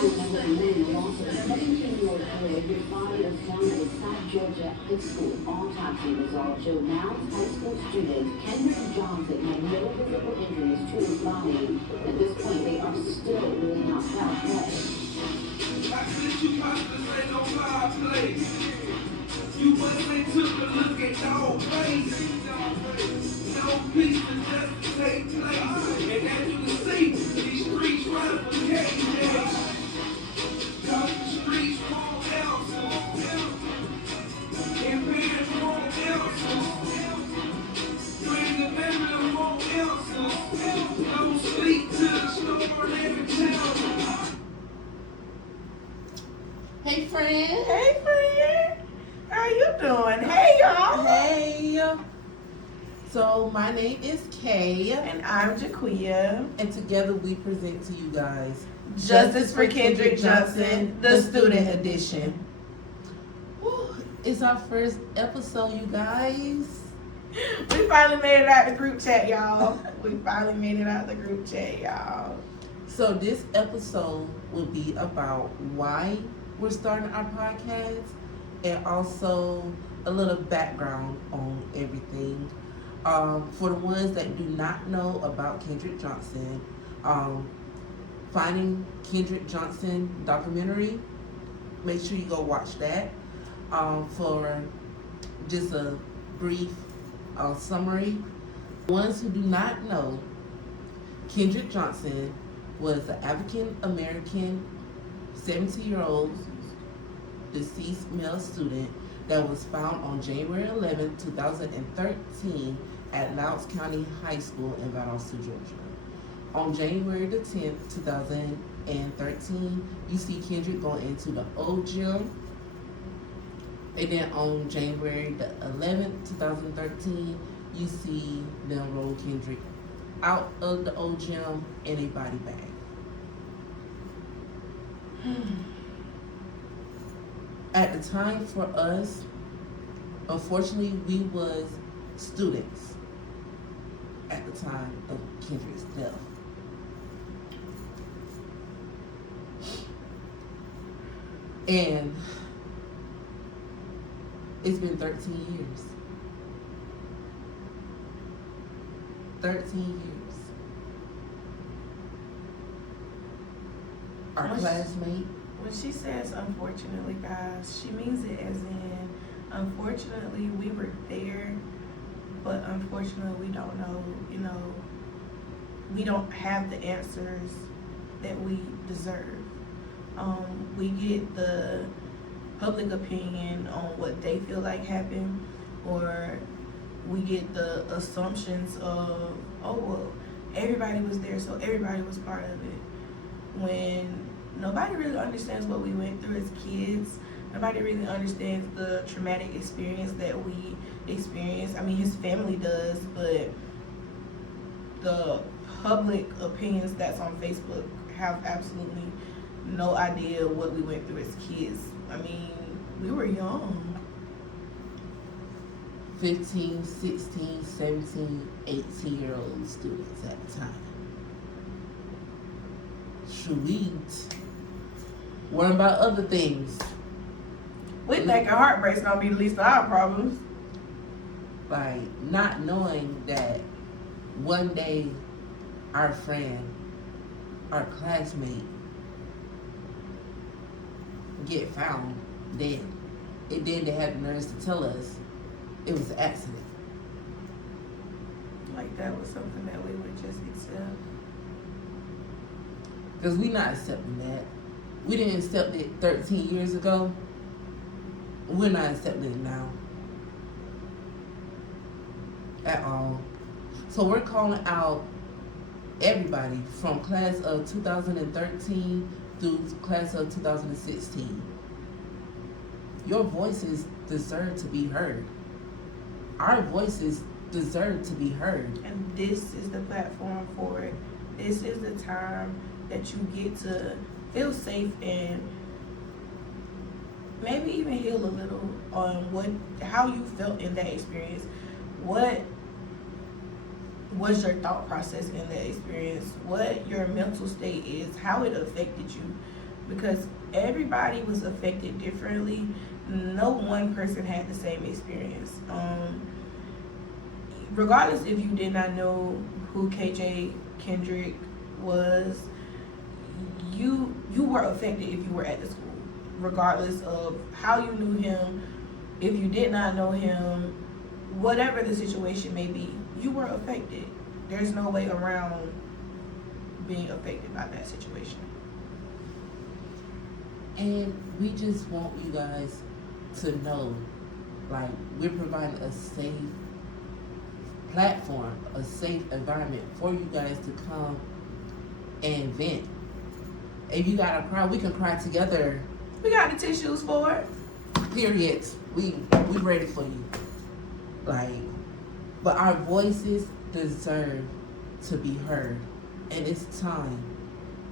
The loss of a 17-year-old boy whose body was found at a South Georgia high school. Autopsy results show Lowndes High School student Kendrick Johnson had no visible injuries to his body. At this point, they are still ruling out foul play. I said you possibly say no foul play. You must say took a look at dog face. No peace to just take place. And as you can see, these streets run for KJ. Cause the streets won't answer. And parents won't answer. Bring the memory won't answer. Don't sleep to the storm every town. Hey friend. Hey friend. How you doing? Hey y'all. Hey. So my name is Kay. And I'm Jaquia. And together we present to you guys Justice for Kendrick Johnson, the student edition. Whew, it's our first episode, you guys. We finally made it out the group chat, y'all. We finally made it out the group chat, y'all. So this episode will be about why we're starting our podcast and also a little background on everything. For the ones that do not know about Kendrick Johnson, Finding Kendrick Johnson documentary, make sure you go watch that. For just a brief summary, ones who do not know, Kendrick Johnson was an African American 17-year-old deceased male student that was found on January 11, 2013 at Lowndes County High School in Valdosta, Georgia. On January the 10th, 2013, you see Kendrick going into the old gym. And then on January the 11th, 2013, you see them roll Kendrick out of the old gym in a body bag. At the time for us, unfortunately, we was students at the time of Kendrick's death. And it's been 13 years. 13 years. Our classmate. When she says unfortunately, guys, she means it as in, unfortunately, we were there, but unfortunately, we don't know, we don't have the answers that we deserve. We get the public opinion on what they feel like happened, or we get the assumptions of, oh, well, everybody was there, so everybody was part of it. When nobody really understands what we went through as kids. Nobody really understands the traumatic experience that we experienced. I mean, his family does, but the public opinions that's on Facebook have absolutely no idea what we went through as kids. I mean, we were young. 15, 16, 17, 18-year-old students at the time. Sweet. What about other things? We think a heartbreak's gonna be the least of our problems. Like not knowing that one day our friend, our classmate, get found dead. And then they had the nerves to tell us it was an accident. Like that was something that we would just accept. Because we not accepting that. We didn't accept it 13 years ago. We're not accepting it now. At all. So we're calling out everybody from class of 2013 through class of 2016. Your voices deserve to be heard. Our voices deserve to be heard. And this is the platform for it. This is the time that you get to feel safe and maybe even heal a little on how you felt in that experience. What was your thought process in that experience? What your mental state is, how it affected you. because everybody was affected differently. No one person had the same experience. Regardless if you did not know who KJ Kendrick was, you were affected if you were at the school. Regardless of how you knew him, if you did not know him, whatever the situation may be, you were affected. There's no way around being affected by that situation. And we just want you guys to know, like, we're providing a safe platform, a safe environment for you guys to come and vent. If you gotta cry, we can cry together. We got the tissues for it. Period. We ready for you. Like, but our voices deserve to be heard, and it's time.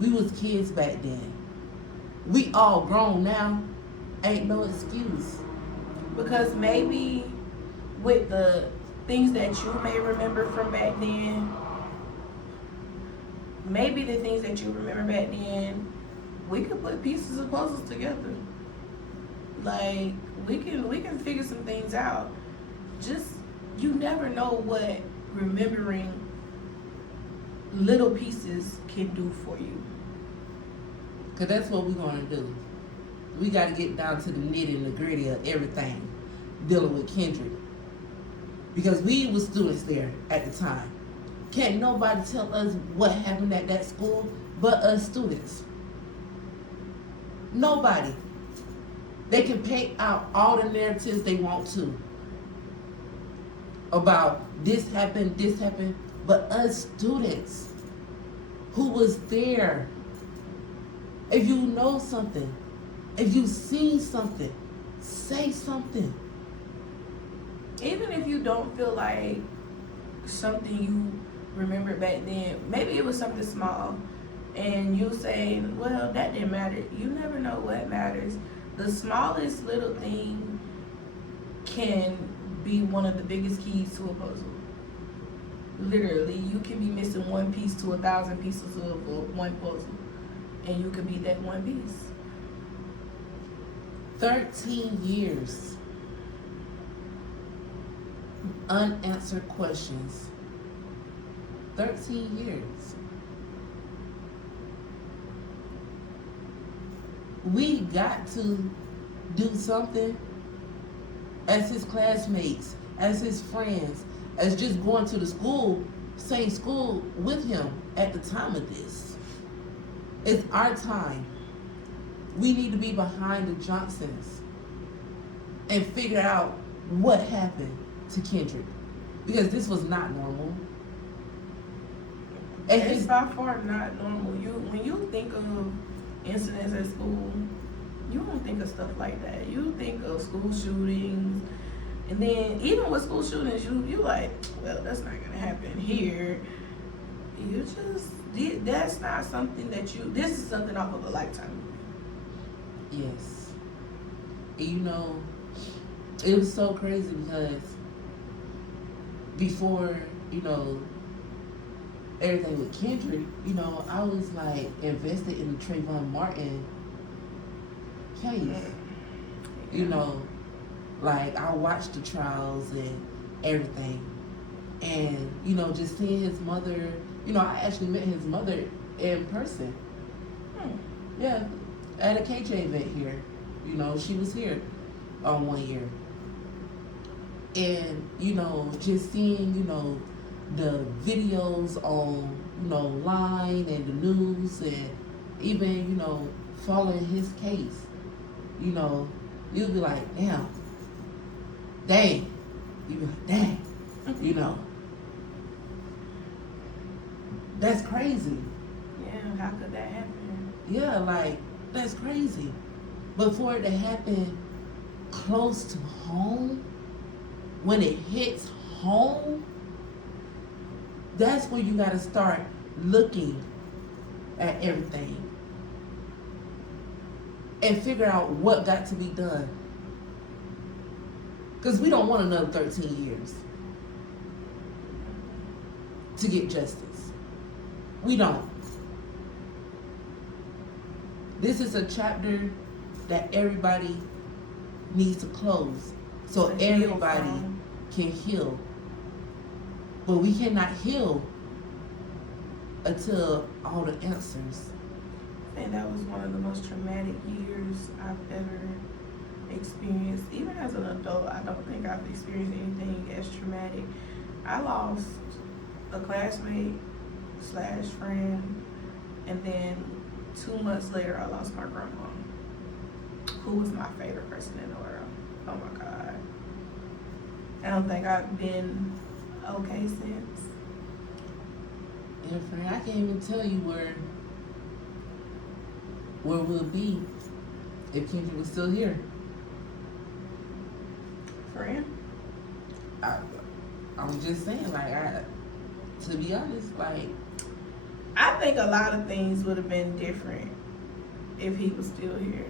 We was kids back then. We all grown now. Ain't no excuse. Because maybe with the things that you may remember from back then, maybe the things that you remember back then, we could put pieces of puzzles together. Like, we can figure some things out. Just, you never know what remembering little pieces can do for you. Cause that's what we're gonna do. We gotta get down to the nitty and the gritty of everything dealing with Kendrick. Because we were students there at the time. Can't nobody tell us what happened at that school but us students. Nobody. They can paint out all the narratives they want to about this happened, but us students who was there, if you know something, if you seen something, say something. Even if you don't feel like something you remember back then, maybe it was something small, and you say, well, that didn't matter. You never know what matters. The smallest little thing can be one of the biggest keys to a puzzle. Literally, you can be missing one piece to 1,000 pieces of one puzzle, and you could be that one piece. 13 years. Unanswered questions. 13 years. We got to do something as his classmates, as his friends, as just going to the school, same school with him at the time of this. It's our time. We need to be behind the Johnsons and figure out what happened to Kendrick, because this was not normal. And It's by far not normal. When you think of incidents at school, you don't think of stuff like that. You think of school shootings, and then even with school shootings, you like, well, that's not gonna happen here. You just, that's not something that this is something off of a Lifetime movie. yes, and you know, it was so crazy because before, you know, everything with Kendrick, you know, I was like invested in the Trayvon Martin case. You know, like I watched the trials and everything, and you know, just seeing his mother. You know, I actually met his mother in person. Yeah, at a KJ event here. You know, she was here 1 year, and you know, just seeing, you know, the videos on, you know, line and the news, and even, you know, following his case, you know, you'll be like, damn, dang, you be like, dang, you know, that's crazy. Yeah, how could that happen? Yeah, like, that's crazy. But for it to happen close to home, when it hits home, that's when you gotta start looking at everything and figure out what got to be done. Because we don't want another 13 years to get justice. We don't. This is a chapter that everybody needs to close, so To heal everybody from. can heal. But we cannot heal until all the answers. And that was one of the most traumatic years I've ever experienced. Even as an adult, I don't think I've experienced anything as traumatic. I lost a classmate / friend, and then 2 months later, I lost my grandma, who was my favorite person in the world. Oh my God. I don't think I've been okay since. And friend, I can't even tell you where we'll be if Kendrick was still here. Friend? I'm just saying, like, to be honest, like, I think a lot of things would have been different if he was still here.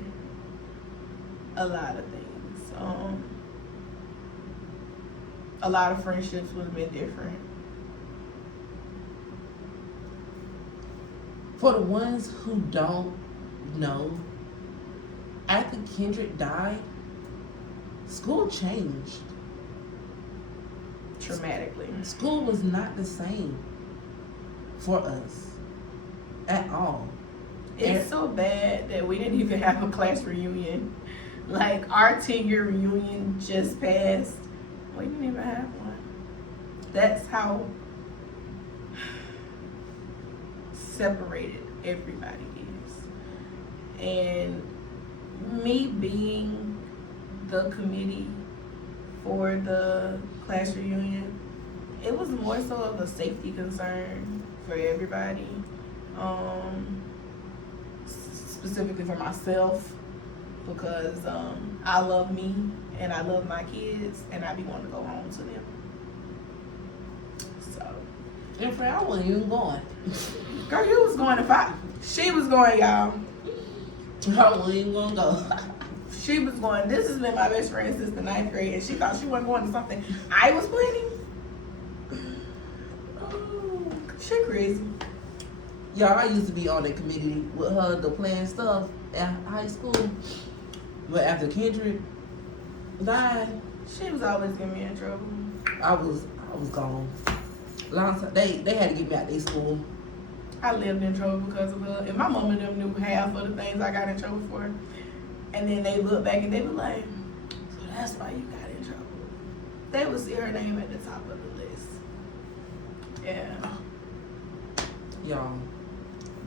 A lot of things. A lot of friendships would have been different. for the ones who don't know, after Kendrick died, school changed. Dramatically. School was not the same for us at all. It's so bad that we didn't even have a class reunion. Like, our 10-year reunion just passed. We didn't even have one. That's how separated everybody is. And me being the committee for the class reunion, it was more so of a safety concern for everybody. Specifically for myself, because I love me and I love my kids and I be wanting to go home to them. So, And friend, I wasn't even going. girl, you was going to 5. She was going, y'all. I wasn't even gonna go. She was going. This has been my best friend since the 9th grade, and she thought she wasn't going to something I was planning. Oh, she crazy. Y'all, I used to be on that committee with her, the plan stuff at high school. But after Kendrick died, She was always getting me in trouble. I was gone. Long time, they had to get me out of their school. I lived in trouble because of her. And my mom and them knew half of the things I got in trouble for. And then they look back and they were like, so that's why you got in trouble. They would see her name at the top of the list. Yeah. Y'all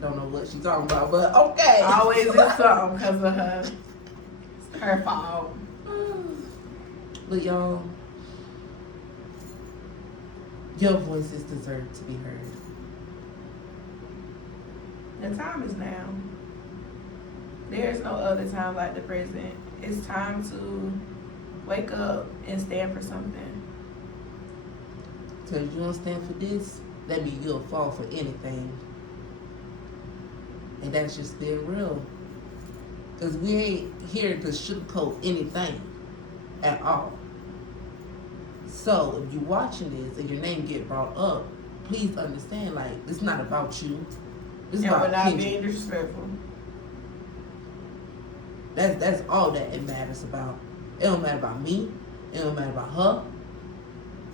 don't know what she's talking about, but okay. Always is something because of her. It's her fault. But y'all, your voices deserve to be heard. The time is now. There's no other time like the present. It's time to wake up and stand for something. So if you don't stand for this, that means you'll fall for anything. And that's just being real. Because we ain't here to sugarcoat anything at all. So if you're watching this and your name get brought up, please understand, like, it's not about you. It's And about we're not Kendrick. being disrespectful. That's all that it matters about. It don't matter about me. It don't matter about her.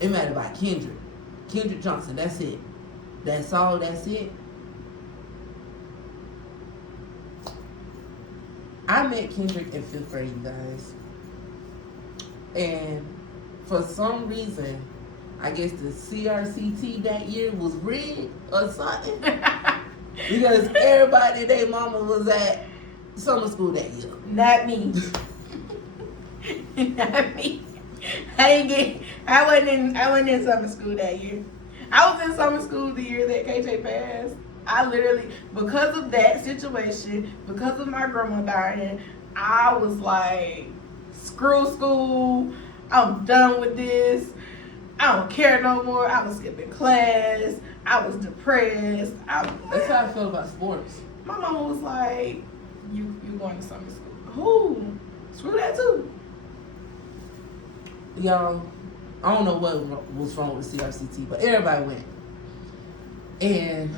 It matters about Kendrick. Kendrick Johnson, that's it. That's all, that's it. I met Kendrick in 5th grade, you guys. And for some reason, I guess the CRCT that year was rigged or something. Because everybody, their mama was at summer school that year. Not me. Not me. I wasn't in summer school that year. I was in summer school the year that KJ passed. I literally, because of that situation, because of my grandma dying, I was like, screw school. I'm done with this. I don't care no more. I was skipping class. I was depressed. That's how I feel about sports. My mama was like, you going to summer school. Who? Screw that too. Y'all, I don't know what was wrong with CRCT, but everybody went. And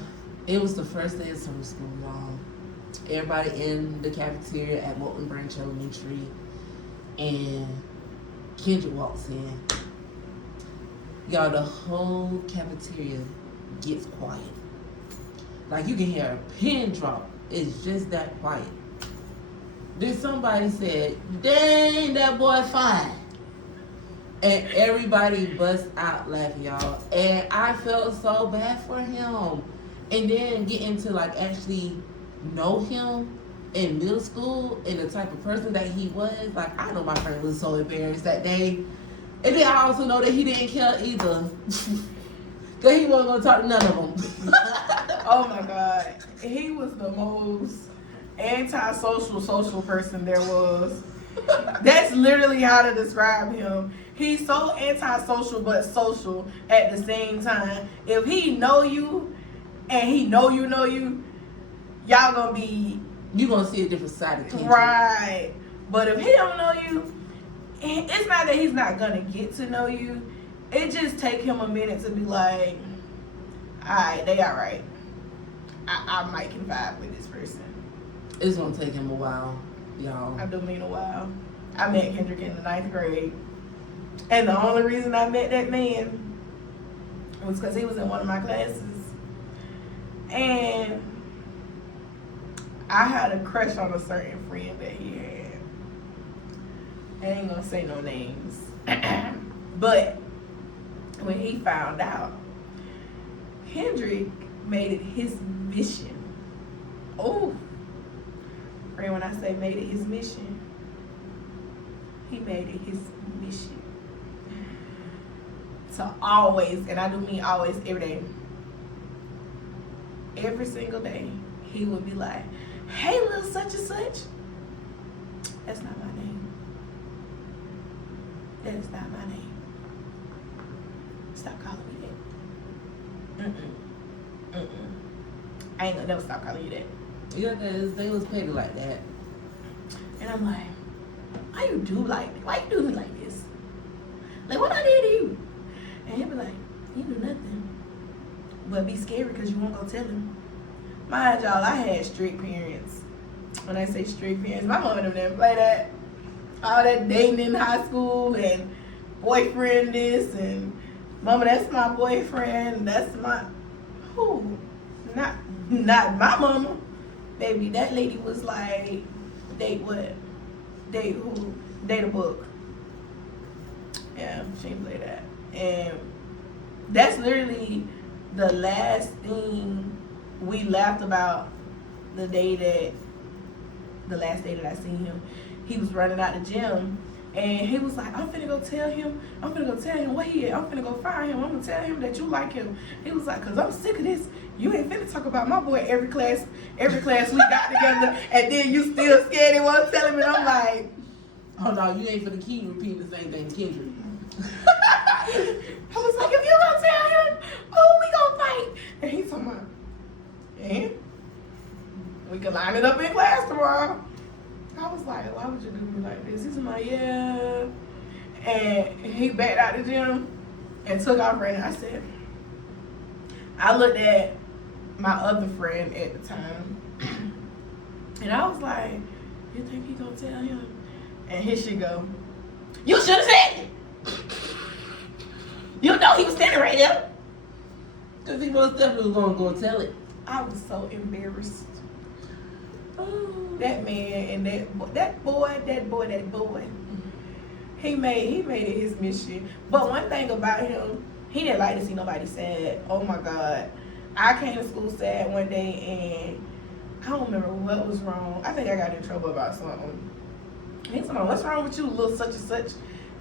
it was the first day of summer school, y'all. everybody in the cafeteria at Moulton Branch Elementary, and Kendrick walks in. Y'all, the whole cafeteria gets quiet. Like you can hear a pin drop. It's just that quiet. Then somebody said, "Dang, that boy fine." And everybody bust out laughing, y'all. And I felt so bad for him. And then getting to like actually know him in middle school and the type of person that he was, like I know my friend was so embarrassed that day. And then I also know that he didn't care either. Cause he wasn't gonna talk to none of them. Oh my God. He was the most antisocial social person there was. That's literally how to describe him. He's so antisocial but social at the same time. If he know you and he know you, y'all gonna be... You gonna see a different side of Kendrick. Right. But if he don't know you, it's not that he's not gonna get to know you. It just take him a minute to be like, alright, they alright. I might can vibe with this person. It's gonna take him a while, y'all. I do mean a while. I met Kendrick in the 9th grade. And the only reason I met that man was because he was in one of my classes. And I had a crush on a certain friend that he had. I ain't gonna say no names. But when he found out, Kendrick made it his mission. Oh, friend, when I say made it his mission, he made it his mission to always, and I do mean always, every day, every single day, he would be like, "Hey, little such and such." That's not my name. That is not my name. Stop calling me that. I ain't gonna never stop calling you that. Yeah, cause they was petty like that. And I'm like, why you do me like this? Like, what I did to you? And he'll be like, you do nothing. But be scary because you won't go tell him. Mind y'all, I had strict parents. When I say strict parents, my mom and them didn't play that. All that dating in high school and boyfriend this and mama, that's my boyfriend. That's my who? Not my mama. Baby, that lady was like, date what? Date who? Date a book. Yeah, she didn't play that. And that's literally the last thing we laughed about the last day that I seen him. He was running out the gym and he was like, I'm finna go tell him what he is. I'm finna go fire him. I'm gonna tell him that you like him. He was like, cause I'm sick of this. You ain't finna talk about my boy every class we got together, and then you still scared and won't tell him. And I'm like, oh no, you ain't finna keep repeating the same thing to Kendrick. I was like, if you gonna tell him, oh, we gonna fight. And he's talking about, and we can line it up in class tomorrow. I was like, why would you do me like this? He's like, yeah. And he backed out the gym and took off running. I said, I looked at my other friend at the time, and I was like, you think he gonna tell him? And here she go, you should have said it. You know he was standing right there. Cause he most definitely was gonna go tell it. I was so embarrassed. That man and that boy. He made it his mission. But one thing about him, he didn't like to see nobody sad. Oh my God. I came to school sad one day and I don't remember what was wrong. I think I got in trouble about something. He's like, what's wrong with you, little such and such?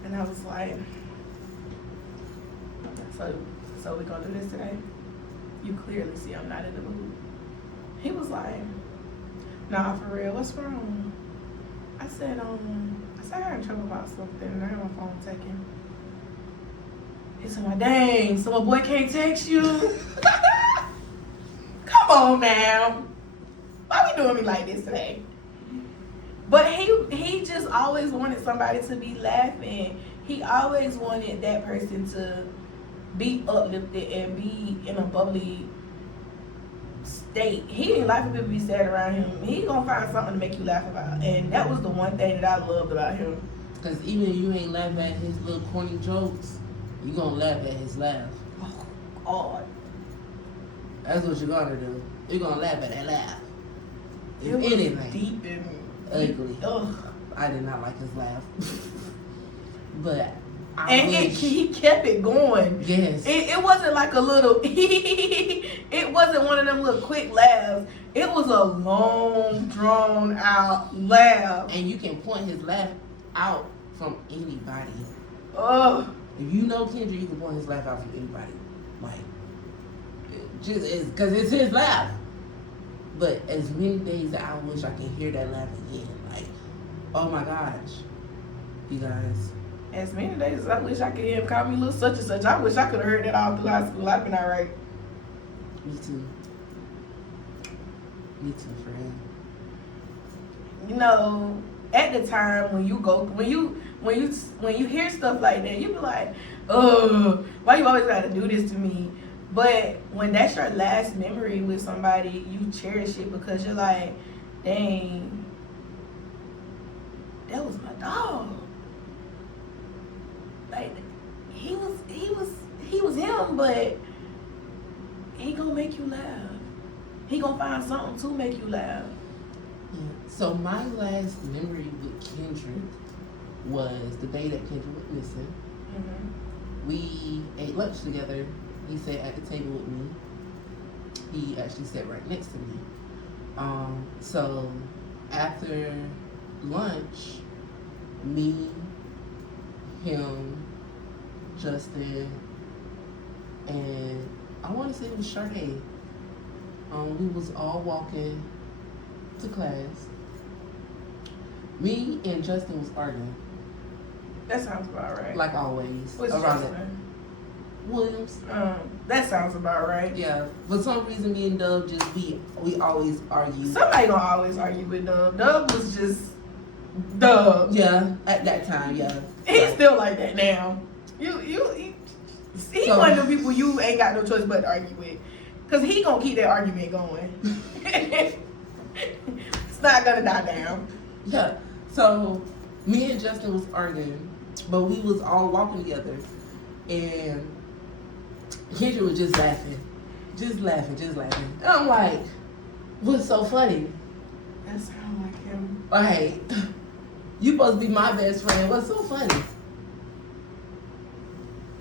And I was like, so we gonna do this today? You clearly see I'm not in the mood. He was like, nah, for real, what's wrong? I said I got in trouble about something and I had my phone taken. He said, dang, so my boy can't text you? Come on now. Why we doing me like this today? But he just always wanted somebody to be laughing. He always wanted that person to be uplifted and be in a bubbly state. He didn't like for people to be sad around him. He gonna find something to make you laugh about. And that was the one thing that I loved about him. Because even if you ain't laughing at his little corny jokes, you gonna laugh at his laugh. Oh, God. That's what you're gonna do. You're gonna laugh at that laugh. If It was anything. deep and Ugly. ugh. I did not like his laugh. But And he kept it going. Yes. It wasn't like a little, it wasn't one of them little quick laughs. It was a long, drawn out laugh. And you can point his laugh out from anybody. Ugh. If you know Kendrick, you can point his laugh out from anybody. Like, because it's his laugh. But as many days that I wish I could hear that laugh again. Like, oh my gosh. You guys. As many days as I wish I could hear him call me little such and such. I wish I could have heard that all through high school. I'd been alright. Me too. Me too, friend. You know, at the time when you hear stuff like that, you be like, oh, why you always gotta do this to me? But when that's your last memory with somebody, you cherish it because you're like, dang, that was my dog. Like he was him, but he gonna make you laugh. He gonna find something to make you laugh. Yeah. So my last memory with Kendrick was the day that Kendrick went missing. Mm-hmm. We ate lunch together. He sat at the table with me. He actually sat right next to me. So after lunch, me, him, Justin, and I want to say it was Sharday. We was all walking to class. Me and Justin was arguing. That sounds about right. Like always. What's around Justin? it. Williams. That sounds about right. Yeah. For some reason, me and Dub we always argue. Somebody gonna always argue with Dub. Dub was just Dub. Yeah, at that time, yeah. He's still like that now. He one of the people you ain't got no choice but to argue with. Cause he gonna keep that argument going. It's not gonna die down. Yeah. So me and Justin was arguing, but we was all walking together, and Kendrick was just laughing. And I'm like, what's so funny? That sounds like him. Like, you supposed to be my best friend. What's so funny?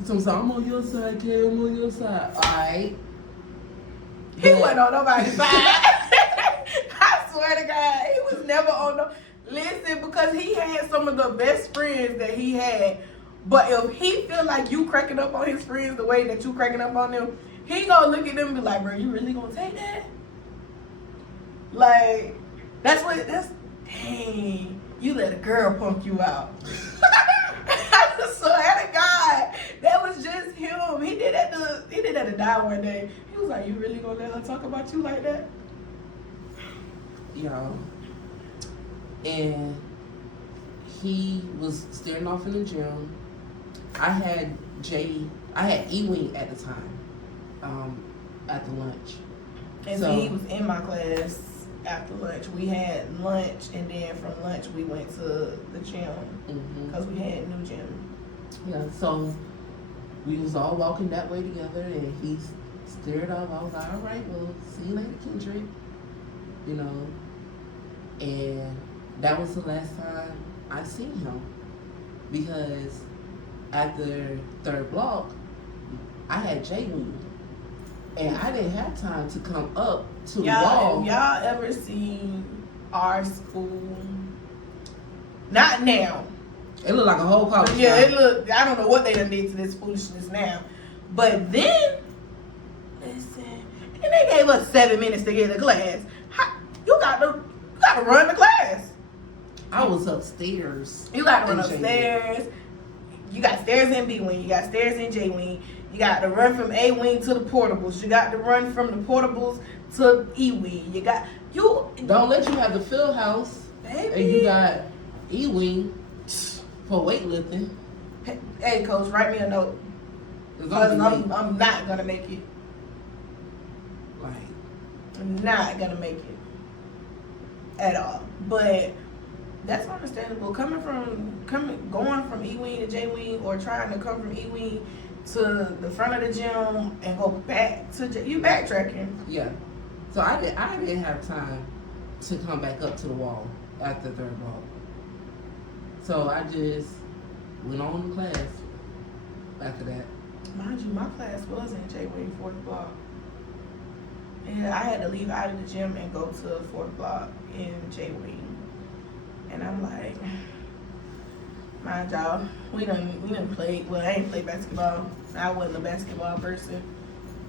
So I'm on your side, Kay. I'm on your side. All right. He wasn't on nobody's side. I swear to God, he was never on no. Listen, because he had some of the best friends that he had. But if he feel like you cracking up on his friends the way that you cracking up on them, he gonna look at them and be like, bro, you really gonna take that? Like, dang, you let a girl punk you out. I swear to God, that was just him. He did that to die one day. He was like, you really gonna let her talk about you like that? Y'all. And he was staring off in the gym. I had E-Wing at the time, at the lunch. And so he was in my class after lunch. We had lunch, and then from lunch we went to the gym because we had new gym. Yeah, so we was all walking that way together, and he stared off. I was like, all right, well, see you later, Kendrick. You know, and that was the last time I seen him, because after third block, I had J-Wing, and I didn't have time to come up to the wall. Y'all ever seen our school? Not now. It looked like a whole college. Yeah, it looked. I don't know what they done did to this foolishness now, but then, listen, and they gave us 7 minutes to get to class. You got to run the class. I was upstairs. You got to run upstairs. You got stairs in B wing. You got stairs in J wing. You got to run from A wing to the portables. You got to run from the portables to E wing. Don't let you have the field house. Baby. And you got E wing for weightlifting. Hey, coach, write me a note. Because I'm not gonna make it. Like, not gonna make it at all. But that's understandable. Going from E-Wing to J-Wing, or trying to come from E-Wing to the front of the gym and go back to you backtracking. Yeah. So I didn't have time to come back up to the wall after the third block. So I just went on to class after that. Mind you, my class was in J-Wing 4th block. And I had to leave out of the gym and go to 4th block in J-Wing. And I'm like, mind y'all, we done played. Well, I ain't played basketball. I wasn't a basketball person.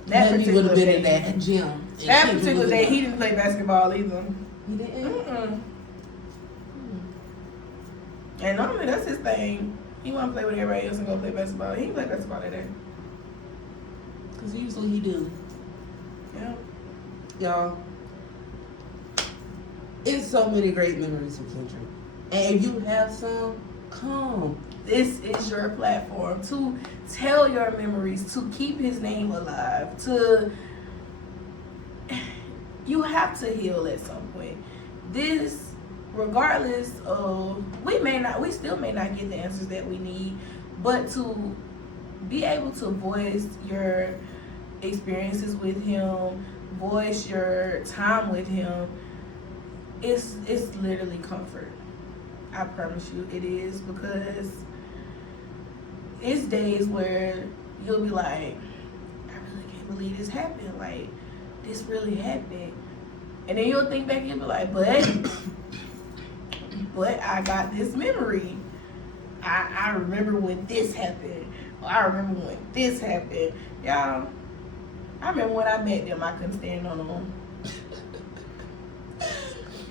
That you would have been in that gym. That particular day, he didn't play basketball either. He didn't? Mm-mm. And normally that's his thing. He want to play with everybody else and go play basketball. He didn't play basketball that day. Because usually he do. Yeah. Y'all, it's so many great memories with Kendrick. And if you have some, come. This is your platform to tell your memories, to keep his name alive, you have to heal at some point. This, regardless of, we still may not get the answers that we need, but to be able to voice your experiences with him, voice your time with him, it's literally comfort. I promise you it is, because it's days where you'll be like, I really can't believe this happened. Like, this really happened. And then you'll think back and you'll be like, but I got this memory. I remember when this happened. Or I remember when this happened. Y'all, I remember when I met them, I couldn't stand on them.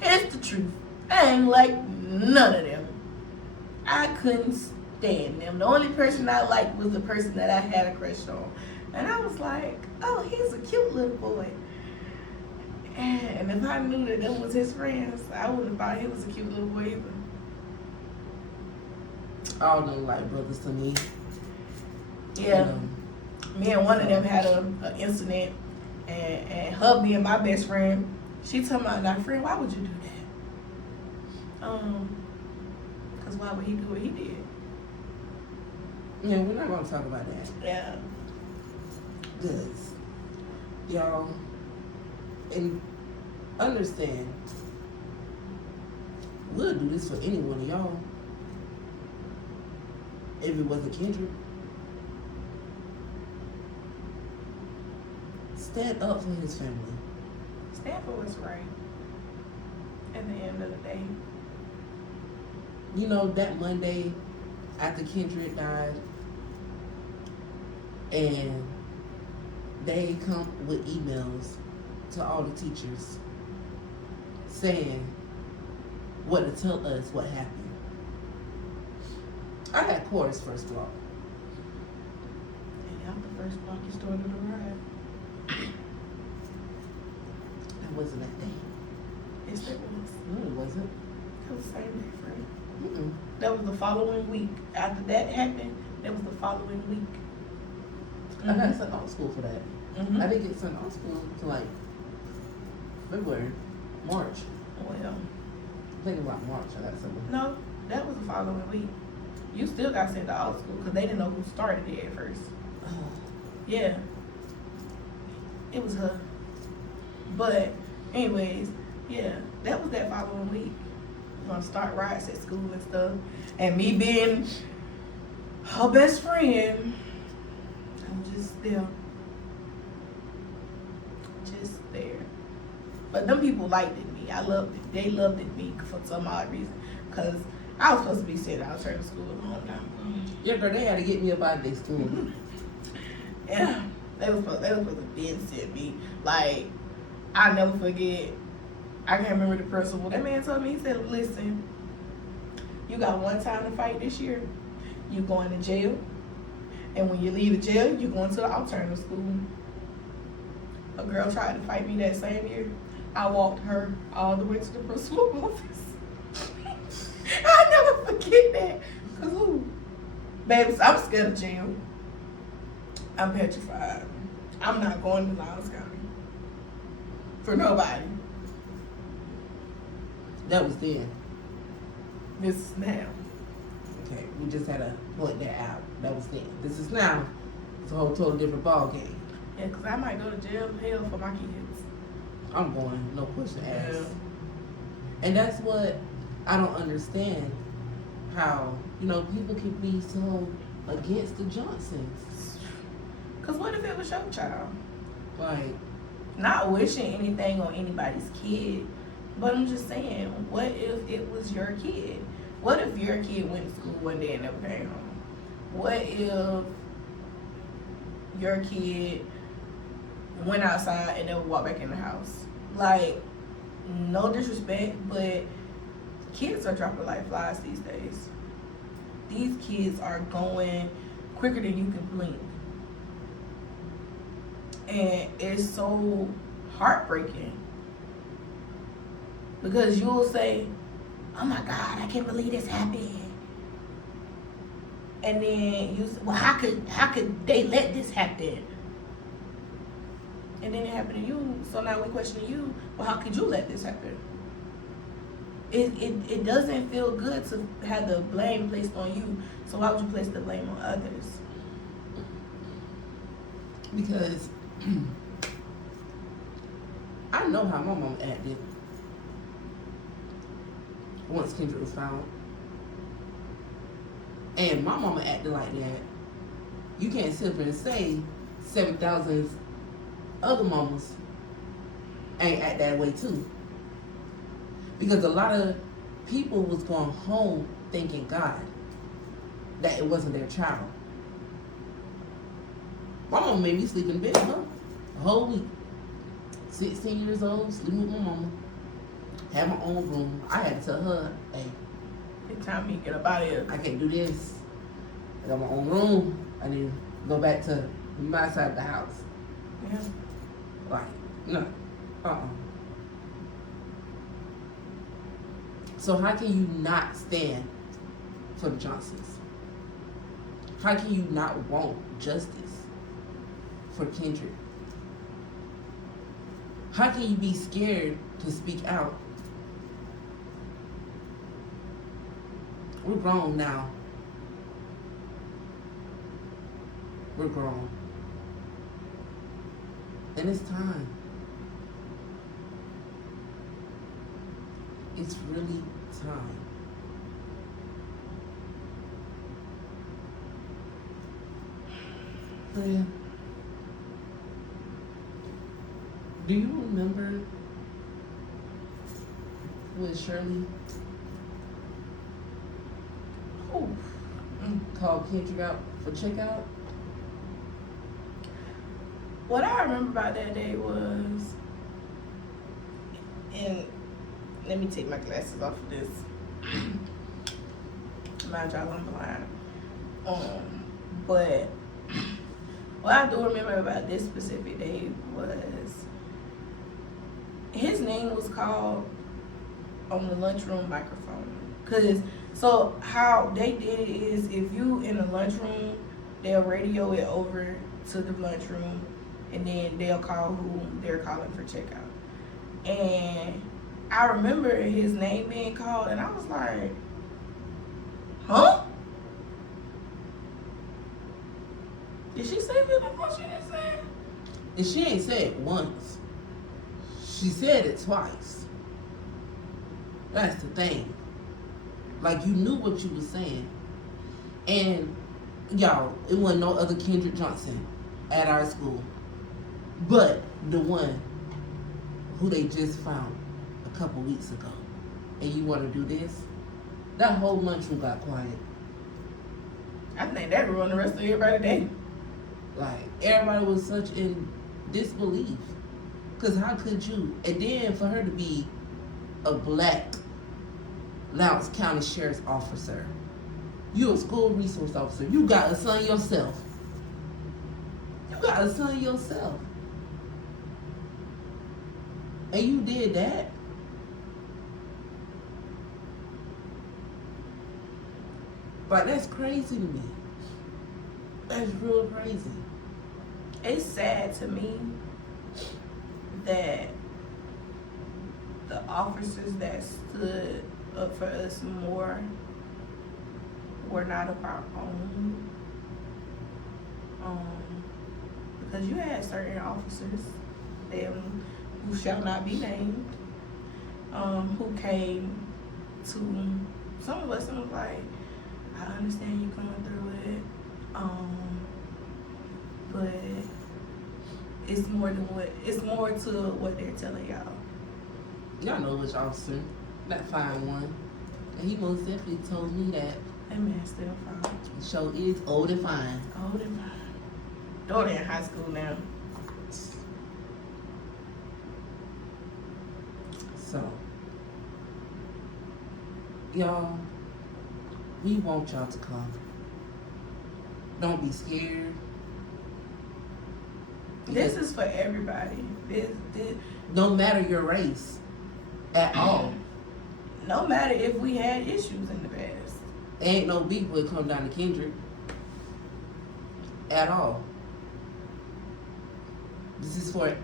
It's the truth. I ain't like none of them. I couldn't stand them. The only person I liked was the person that I had a crush on. And I was like, oh, he's a cute little boy. And if I knew that them was his friends, I wouldn't have thought he was a cute little boy either. All them like brothers to me. Yeah. Me and one of them had an incident, and her being my best friend, she told my friend, why would you do that? Because why would he do what he did? Yeah, we're not going to talk about that. Yeah. Because, y'all, and understand, we'll do this for any one of y'all. If it wasn't Kendrick. Stand up for his family. Stand for what's right. At the end of the day. You know, that Monday after Kendrick died, and they come with emails to all the teachers saying what to tell us what happened. I had chorus first block. And out the first block, you started to ride. That wasn't that day. Yes, that was. No, it wasn't. That was the same day, friend. Mm-mm. That was the following week. After that happened, that was the following week. I got sent off school for that. Mm-hmm. I didn't get sent off school until like February, March. Well, I think about March I got sent off. no, that was the following week. You still got sent to all school because they didn't know who started it at first. Yeah. It was her. But, anyways, yeah, that was that following week. We're gonna start riots at school and stuff. And me being her best friend, I'm just there. Just there. But them people liked it me. I loved it. They loved it me for some odd reason. Because I was supposed to be sent out to school a long time ago. Yeah, girl, they had to get me up out of their school. Yeah. They was supposed to be sent me. Like, I'll never forget. I can't remember the principal. That man told me, he said, listen, you got one time to fight this year. You going to jail. And when you leave the jail, you going to the alternative school. A girl tried to fight me that same year. I walked her all the way to the principal's office. I'll never forget that. Cause who? Baby, I'm scared of jail. I'm petrified. I'm not going to Lowndes County. for nobody. That was then. This is now. Okay, we just had to point that out. That was then. This is now. It's a whole total different ball game. Yeah, because I might go to jail hell for my kids. I'm going, no question asked. Yeah. And that's what I don't understand. How, people can be so against the Johnsons. Because what if it was your child? Like, Not wishing anything on anybody's kid, but I'm just saying, what if it was your kid? What if your kid went to school one day and never came home? What if your kid went outside and never walked back in the house? Like, no disrespect, but kids are dropping like flies these days. These kids are going quicker than you can blink. And it's so heartbreaking. Because you'll say, oh my God, I can't believe this happened. And then you say, well, how could they let this happen? And then it happened to you, so now we question you, well, how could you let this happen? It doesn't feel good to have the blame placed on you, so why would you place the blame on others? because I know how my mom acted once Kendrick was found. And my mama acted like that. You can't sit up and say 7,000 other mamas ain't act that way too. Because a lot of people was going home thanking God that it wasn't their child. My mama made me sleep in bed, a whole week. 16 years old, sleeping with my mama. Had my own room. I had to tell her, hey, It's time me to get up out of here. I can't do this. I got my own room. I need to go back to my side of the house. Yeah. Like, no. So how can you not stand for the Johnsons? How can you not want justice for Kendrick? How can you be scared to speak out? We're grown now. We're grown. And it's time. It's really time. Freya, do you remember when Shirley called Kendrick out for checkout? What I remember about that day was, and let me take my glasses off of this. Mind y'all, I'm blind. But what I do remember about this specific day was his name was called on the lunchroom microphone. So how they did it is, if you in the lunchroom, they'll radio it over to the lunchroom, and then they'll call who they're calling for checkout. And I remember his name being called, and I was like, huh? Did she say something before she didn't say it? And she ain't said it once. She said it twice. That's the thing. Like, you knew what you was saying. And, y'all, it wasn't no other Kendrick Johnson at our school. But the one who they just found a couple weeks ago. And you want to do this? That whole lunchroom got quiet. I think that ruined the rest of everybody's day. Like, everybody was such in disbelief. Because how could you? And then for her to be a black Lowndes County Sheriff's officer. You a school resource officer. You got a son yourself. And you did that? But that's crazy to me. That's real crazy. It's sad to me that the officers that stood up for us more were not of our own. Because you had certain officers, them who shall not be named, who came to some of us and was like, I understand you coming through it, but it's more to what they're telling y'all. Y'all know which officer, that fine one. And he most definitely told me that. That man still fine. The show is old and fine. Old and fine. Daughter in high school now. So, y'all, we want y'all to come. Don't be scared. This is for everybody. This No matter your race at all. No matter if we had issues in the past. Ain't no beef would come down to Kendrick. At all. This is for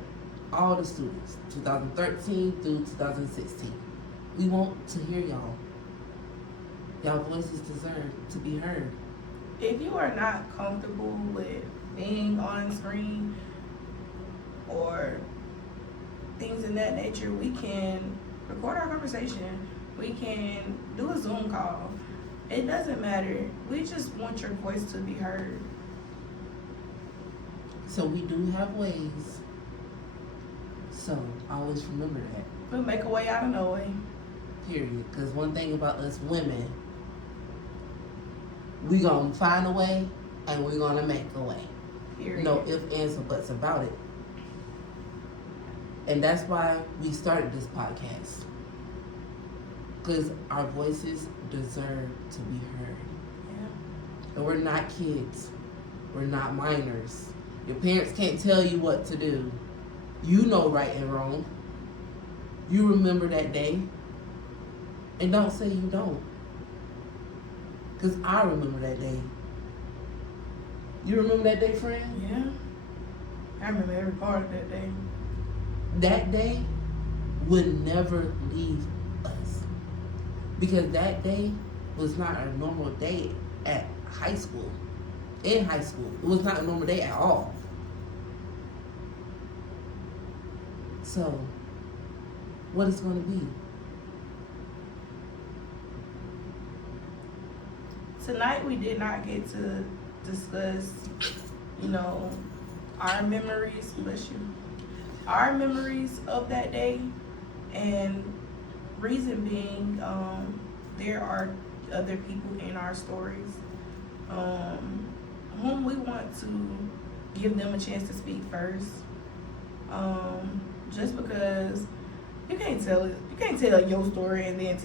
all the students, 2013 through 2016. We want to hear y'all. Y'all voices deserve to be heard. If you are not comfortable with being on screen or things in that nature, we can record our conversation. We can do a Zoom call. It doesn't matter. We just want your voice to be heard. So we do have ways. So always remember that. We'll make a way out of no way. Period. Because one thing about us women, we gonna find a way and we're gonna make a way. Period. No ifs, ands, or buts about it. And that's why we started this podcast. Because our voices deserve to be heard. Yeah. And we're not kids. We're not minors. Your parents can't tell you what to do. You know right and wrong. You remember that day. And don't say you don't. Because I remember that day. You remember that day, friend? Yeah. I remember every part of that day. That day would never leave us. Because that day was not a normal day at high school. In high school. It was not a normal day at all. So, what is going to be? Tonight we did not get to discuss, our memories, bless you, our memories of that day, and reason being, there are other people in our stories, whom we want to give them a chance to speak first, just because you can't tell your story and then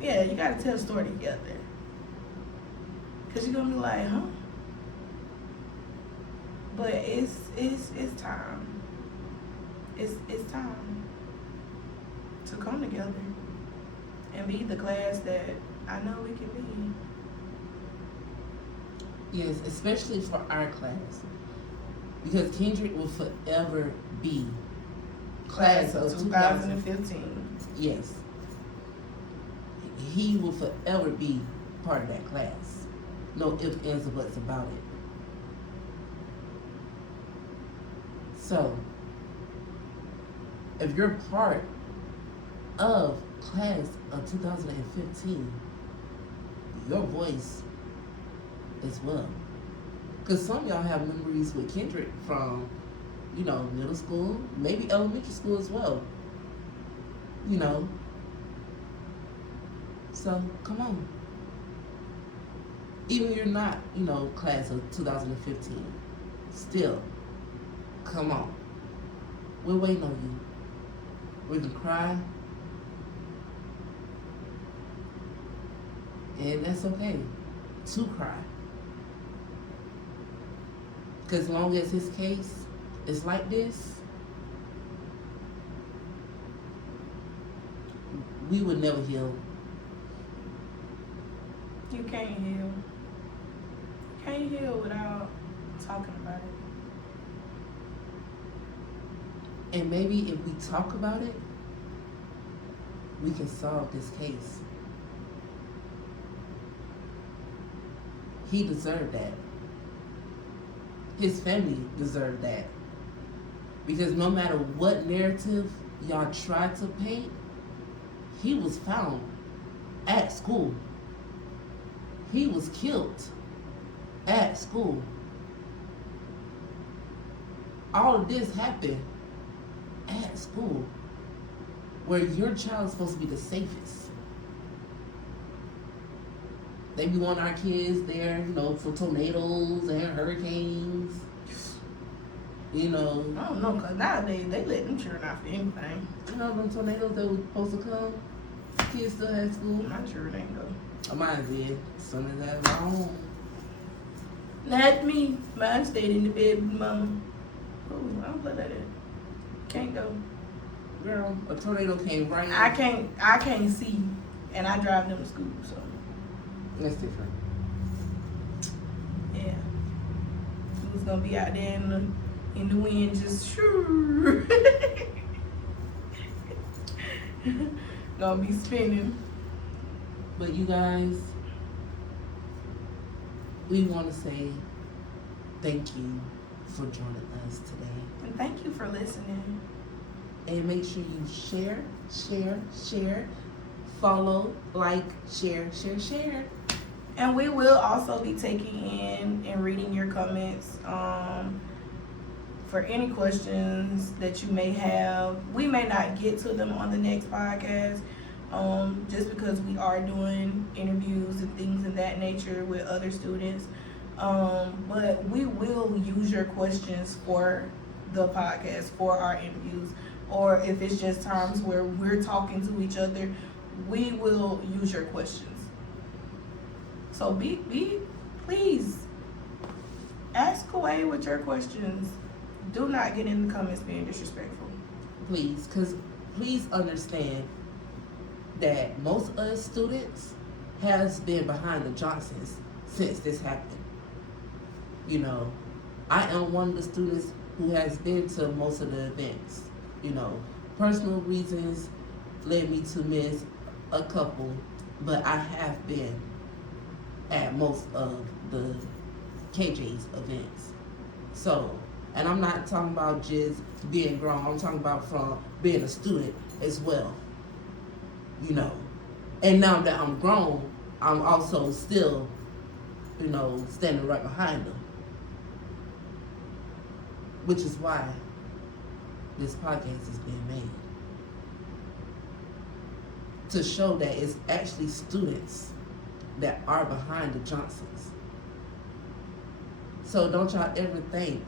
you gotta tell the story together. Cause you're gonna be like, huh? But it's time. It's time to come together and be the class that I know we can be. Yes, especially for our class. Because Kendrick will forever be class of 2015. Yes. He will forever be part of that class. No ifs, ands, or buts about it. So, if you're part of class of 2015, your voice as well. Because some of y'all have memories with Kendrick from, middle school, maybe elementary school as well. So, come on. Even if you're not, class of 2015, still, come on. We're waiting on you. We can cry. And that's okay to cry. Because as long as his case is like this, we would never heal. You can't heal. Can't heal without talking about it. And maybe if we talk about it, we can solve this case. He deserved that. His family deserved that. Because no matter what narrative y'all tried to paint, he was found at school. He was killed at school. All of this happened at school, where your child is supposed to be the safest. They be wanting our kids there, you know, for tornadoes and hurricanes. You know. I don't know, because nowadays they let them children out for anything. You know them tornadoes that were supposed to come? Kids still at school. My children ain't go. Mine did. As soon as I was home. Not me. Mine stayed in the bed with mama. Oh, I don't play like that. Can't go. Girl, a tornado came right in. I can't see, and I drive them to school, so That's different. yeah. He was gonna be out there in the wind, just shoo. Gonna be spinning. But you guys, we want to say thank you for joining us today. And thank you for listening. And make sure you share, follow, like, share. And we will also be taking in and reading your comments for any questions that you may have. We may not get to them on the next podcast, just because we are doing interviews and things of that nature with other students. But we will use your questions for the podcast, for our interviews, or if it's just times where we're talking to each other, we will use your questions. So please ask away with your questions. Do not get in the comments being disrespectful. Please, because please understand that most of us students has been behind the Johnsons since this happened. You know, I am one of the students who has been to most of the events. You know, personal reasons led me to miss a couple, but I have been at most of the KJ's events. So, and I'm not talking about just being grown, I'm talking about from being a student as well. You know, and now that I'm grown, I'm also still, you know, standing right behind them. Which is why this podcast is being made. To show that it's actually students that are behind the Johnsons. So don't y'all ever think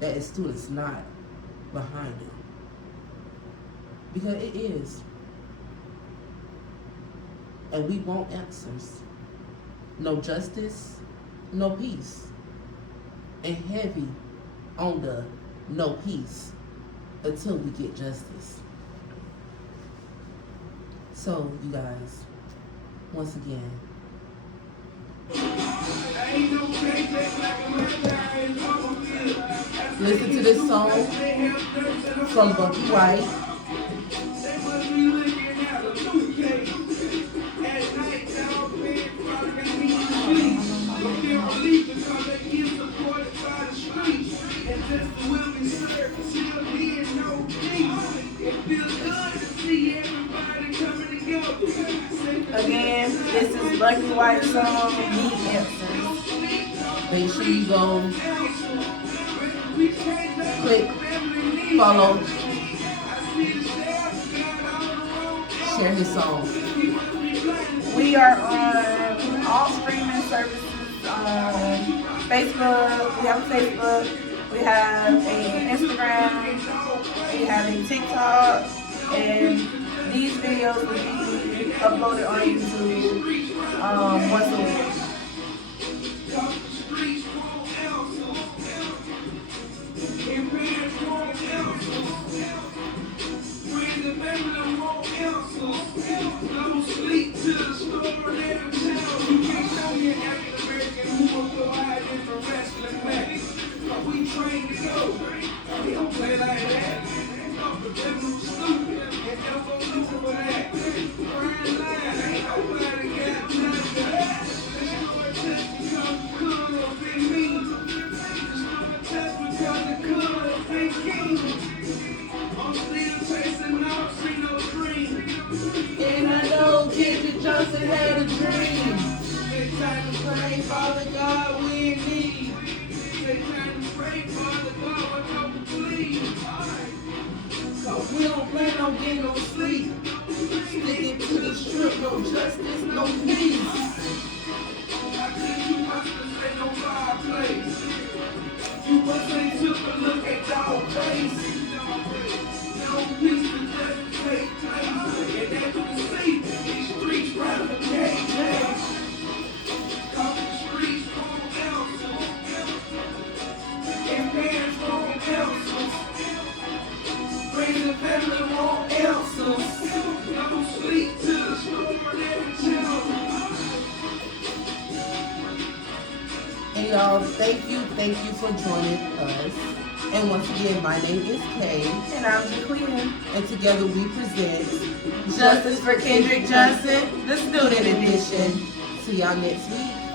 that it's students not behind it. Because it is. And we want answers. No justice, no peace. And heavy on the no peace until we get justice. So, you guys, once again, listen to this song from Bunkie White. Again, this is Bunkie White's song, Need Answers. Make sure you go click, follow, share his song. We are on all streaming services. Facebook, we have a Facebook, we have an Instagram, we have a TikTok, and these videos will be uploaded on YouTube once a week. We train to go. We don't play like that. And don't go looking for that. had a dream. Take time to pray, Father God, we in need. Take time to pray, Father God, what help to please. Cause we don't plan on getting no sleep. Sticking to the strip, no justice, no peace. I think you must have said no fireplace. You must have took a look at y'all face. No peace to just take place. And as you can see, these streets rather than KJ. Cause the streets wrong answers. And parents wrong answers. Friends and family wrong answers. No sleep to the storm every channel. And y'all, thank you for joining us. And once again, my name is Kay. And I'm Jaquita. And together we present Justice for Kendrick Johnson, the student edition. See y'all next week.